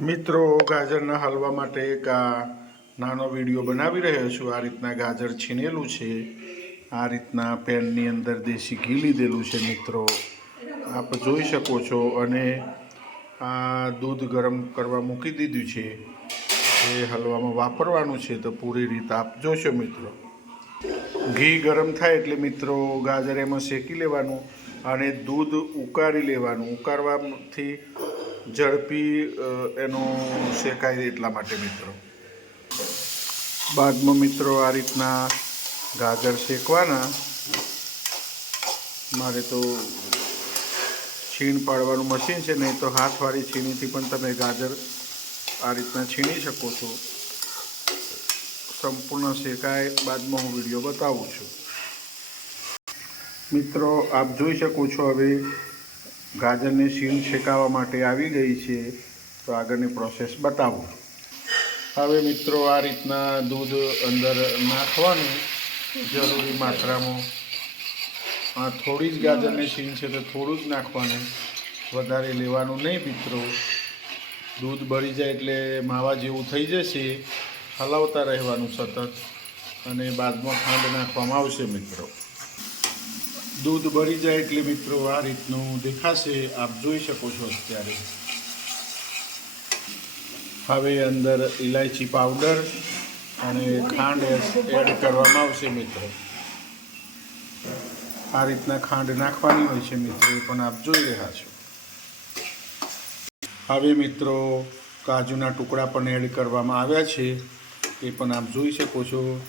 મિત્રો, ગાજરના હલવા માટે એક આ નાનો વીડિયો બનાવી રહ્યો છું. આ રીતના ગાજર છીનેલું છે. આ રીતના પેનની અંદર દેશી ઘી લીધેલું છે, મિત્રો. આપ જોઈ શકો છો અને આ દૂધ ગરમ કરવા મૂકી દીધું છે. એ હલવામાં વાપરવાનું છે તો પૂરી રીત આપ જોશો, મિત્રો. ઘી ગરમ થાય એટલે, મિત્રો, ગાજર એમાં શેકી લેવાનું અને દૂધ ઉકાળી લેવાનું. ઉકાળવાથી ઝડપી એનો શેકાય એટલા માટે મિત્રો. બાદમાં મિત્રો આ રીતના ગાજર શેકવાના. મારે તો છીણ પાડવાનું મશીન છે, નહીં તો હાથવાળી છીણીથી પણ તમે ગાજર આ રીતના છીણી શકો છો. સંપૂર્ણ શેકાય. બાદમાં હું વીડિયો બતાવું છું. મિત્રો, આપ જોઈ શકો છો હવે ગાજરને સીણ શેકાવા માટે આવી ગઈ છે, તો આગળની પ્રોસેસ બતાવું. હવે મિત્રો આ રીતના દૂધ અંદર નાખવાનું જરૂરી માત્રામાં. આ થોડી જ ગાજરની સીણ છે તો થોડું જ નાખવાનું. વધારે લેવાનું નહીં મિત્રો. દૂધ બળી જાય એટલે માવા જેવું થઈ જશે. હલાવતા રહેવાનું સતત. અને બાદમાં ખાંડ નાખવામાં આવશે મિત્રો. દૂધ બળી જાય એટલે મિત્રો આ રીતનું દેખાશે. આપ જોઈ શકો છો અત્યારે. હવે અંદર ઇલાયચી પાવડર અને ખાંડ એડ કરવામાં આવશે મિત્રો. આ રીતના ખાંડ નાખવાની હોય છે મિત્રો, એ પણ આપ જોઈ રહ્યા છો. હવે મિત્રો કાજુના ટુકડા પણ એડ કરવામાં આવ્યા છે. એ પણ આપ જોઈ શકો છો.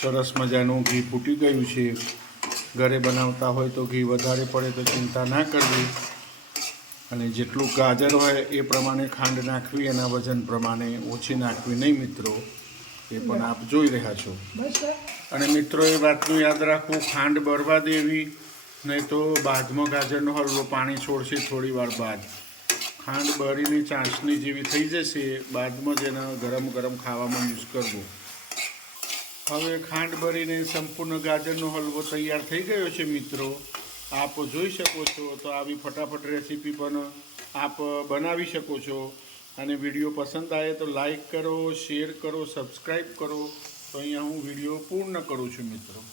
સરસ મજાનું ઘી ફૂટી ગયું છે. ઘરે બનાવતા હોય તો ઘી વધારે પડે તો ચિંતા ના કરવી. અને જેટલું ગાજર હોય એ પ્રમાણે ખાંડ નાખવી એના વજન પ્રમાણે ઓછી નાખવી નહીં મિત્રો. એ પણ આપ જોઈ રહ્યા છો. અને મિત્રો એ વાતનું યાદ રાખવું ખાંડ બરવા દેવી નહીં તો બાદમાં ગાજરનો હલવો પાણી છોડશે થોડી વાર બાદ. ખાંડ બળીને ચાસણી જેવી થઈ જશે બાદમાં જ એના ગરમ ગરમ ખાવામાં યુઝ કરવો. હવે ખાંડ ભરીને સંપૂર્ણ ગાજરનો હલવો તૈયાર થઈ ગયો છે, મિત્રો. આપ જોઈ શકો છો, તો આવી ફટાફટ રેસીપી પણ આપ બનાવી શકો છો. અને વીડિયો પસંદ આવે તો લાઈક કરો, શેર કરો, સબસ્ક્રાઈબ કરો. તો અહીંયા હું વીડિયો પૂર્ણ કરું છું, મિત્રો.